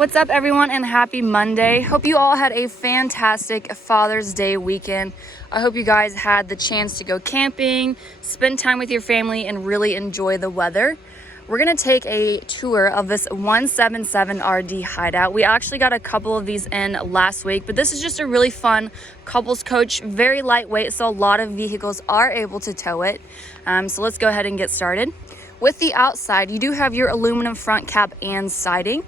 What's up, everyone, and happy Monday. Hope you all had a fantastic Father's Day weekend. I hope you guys had the chance to go camping, spend time with your family, and really enjoy the weather. We're gonna take a tour of this 177RD hideout. We actually got a couple of these in last week, but this is just a really fun couples coach, very lightweight, so a lot of vehicles are able to tow it. So let's go ahead and get started. With the outside, you do have your aluminum front cap and siding.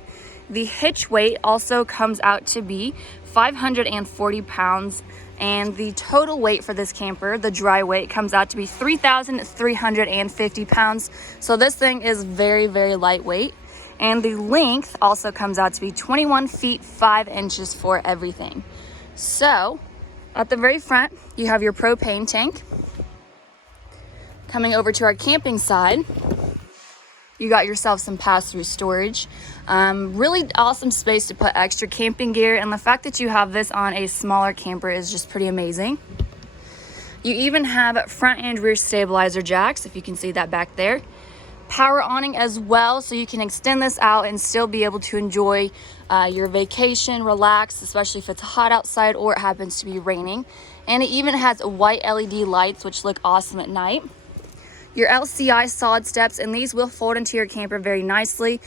The hitch weight also comes out to be 540 pounds, and the total weight for this camper, the dry weight, comes out to be 3,350 pounds. So this thing is very, very lightweight. And the length also comes out to be 21 feet 5 inches for everything. So at the very front, you have your propane tank. Coming over to our camping side, you got yourself some pass-through storage. Really awesome space to put extra camping gear, and the fact that you have this on a smaller camper is just pretty amazing. You even have front and rear stabilizer jacks, if you can see that back there. Power awning as well, so you can extend this out and still be able to enjoy your vacation, relax, especially if it's hot outside or it happens to be raining. And it even has white LED lights, which look awesome at night. Your LCI solid steps, and these will fold into your camper very nicely.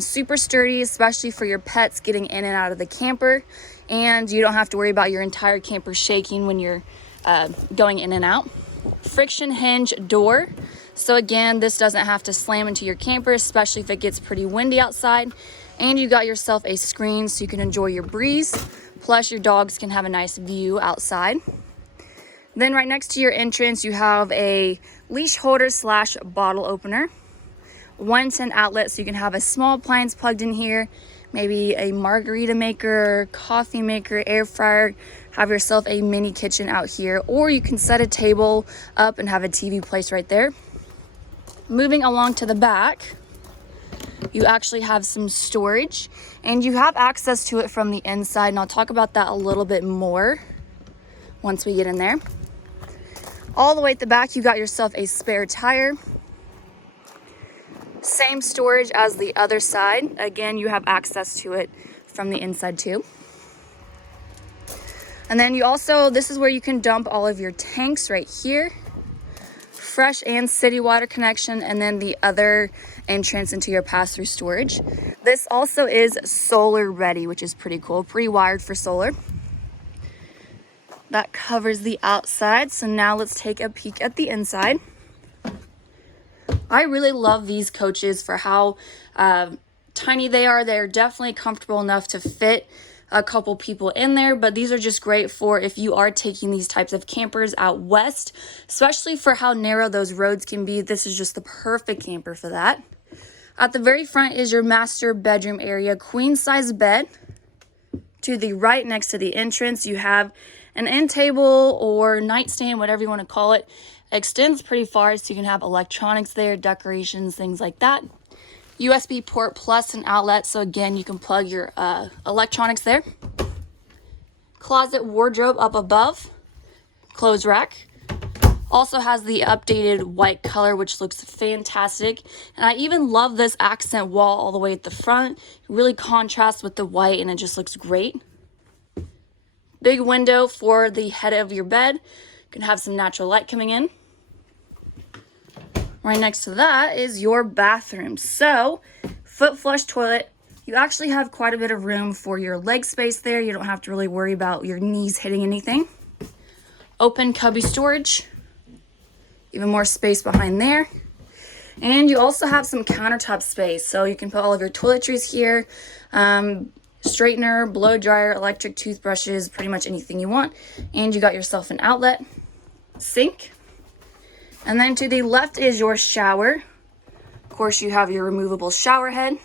Super sturdy, especially for your pets getting in and out of the camper. And you don't have to worry about your entire camper shaking when you're going in and out. Friction hinge door. So again, this doesn't have to slam into your camper, especially if it gets pretty windy outside. And you got yourself a screen so you can enjoy your breeze. Plus your dogs can have a nice view outside. Then right next to your entrance, you have a leash holder / bottle opener. 110 outlet, so you can have a small appliance plugged in here, maybe a margarita maker, coffee maker, air fryer, have yourself a mini kitchen out here, or you can set a table up and have a TV placed right there. Moving along to the back, you actually have some storage, and you have access to it from the inside, and I'll talk about that a little bit more once we get in there. All the way at the back, you got yourself a spare tire. Same storage as the other side. Again, you have access to it from the inside too. And then you also, this is where you can dump all of your tanks right here. Fresh and city water connection, and then the other entrance into your pass-through storage. This also is solar ready, which is pretty cool, pre-wired for solar. That covers the outside, so now let's take a peek at the inside. I really love these coaches for how tiny they are. They're definitely comfortable enough to fit a couple people in there, but these are just great for if you are taking these types of campers out west, especially for how narrow those roads can be. This is just the perfect camper for that. At the very front is your master bedroom area, queen size bed. To the right next to the entrance, you have an end table or nightstand, whatever you want to call it. Extends pretty far, so you can have electronics there, decorations, things like that. USB port plus an outlet, so again, you can plug your electronics there. Closet wardrobe up above. Clothes rack. Also has the updated white color, which looks fantastic. And I even love this accent wall all the way at the front. It really contrasts with the white, and it just looks great. Big window for the head of your bed. You can have some natural light coming in. Right next to that is your bathroom. So, foot flush toilet. You actually have quite a bit of room for your leg space there. You don't have to really worry about your knees hitting anything. Open cubby storage. Even more space behind there. And you also have some countertop space. So you can put all of your toiletries here. Straightener, blow dryer, electric toothbrushes, pretty much anything you want. And you got yourself an outlet, sink. And then to the left is your shower. Of course, you have your removable shower head.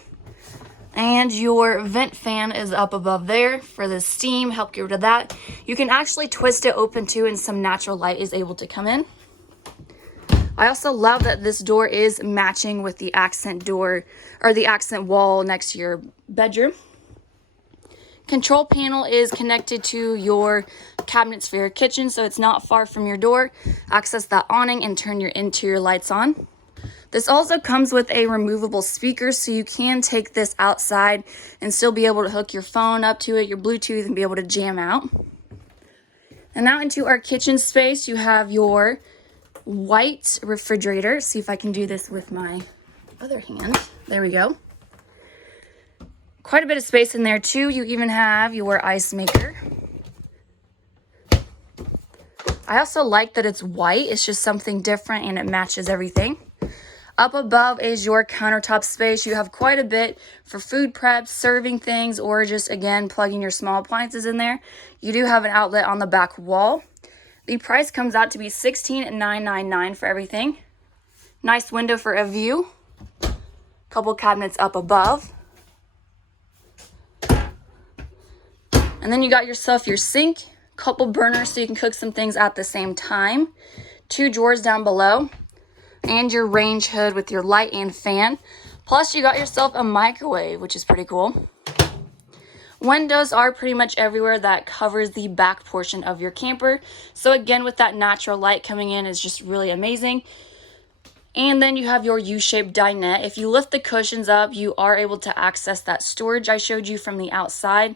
And your vent fan is up above there for the steam, help get rid of that. You can actually twist it open too, and some natural light is able to come in. I also love that this door is matching with the accent door, or the accent wall next to your bedroom. Control panel is connected to your cabinets for your kitchen, so it's not far from your door. Access that awning and turn your interior lights on. This also comes with a removable speaker, so you can take this outside and still be able to hook your phone up to it, your Bluetooth, and be able to jam out. And now into our kitchen space, you have your white refrigerator. See if I can do this with my other hand. There we go. Quite a bit of space in there too. You even have your ice maker. I also like that it's white. It's just something different and it matches everything. Up above is your countertop space. You have quite a bit for food prep, serving things, or just, again, plugging your small appliances in there. You do have an outlet on the back wall. The price comes out to be $16,999 for everything. Nice window for a view. Couple cabinets up above. And then you got yourself your sink, couple burners so you can cook some things at the same time. 2 drawers down below. And your range hood with your light and fan. Plus you got yourself a microwave, which is pretty cool. Windows are pretty much everywhere. That covers the back portion of your camper. So again, with that natural light coming in is just really amazing. And then you have your U-shaped dinette. If you lift the cushions up, you are able to access that storage I showed you from the outside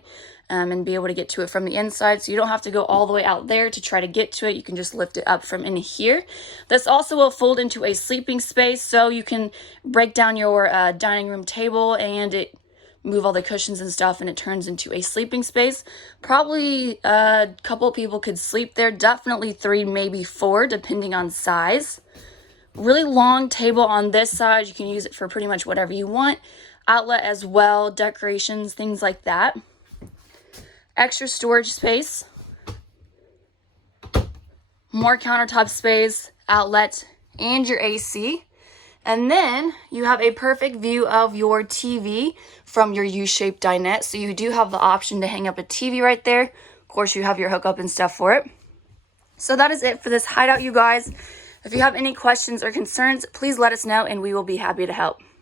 and be able to get to it from the inside. So you don't have to go all the way out there to try to get to it. You can just lift it up from in here. This also will fold into a sleeping space, so you can break down your dining room table and move all the cushions and stuff, and it turns into a sleeping space. Probably a couple people could sleep there. Definitely 3, maybe 4, depending on size. Really long table on this side. You can use it for pretty much whatever you want. Outlet as well, decorations, things like that. Extra storage space. More countertop space, outlet, and your AC. And then you have a perfect view of your TV from your U-shaped dinette. So you do have the option to hang up a TV right there. Of course, you have your hookup and stuff for it. So that is it for this hideout, you guys. If you have any questions or concerns, please let us know and we will be happy to help.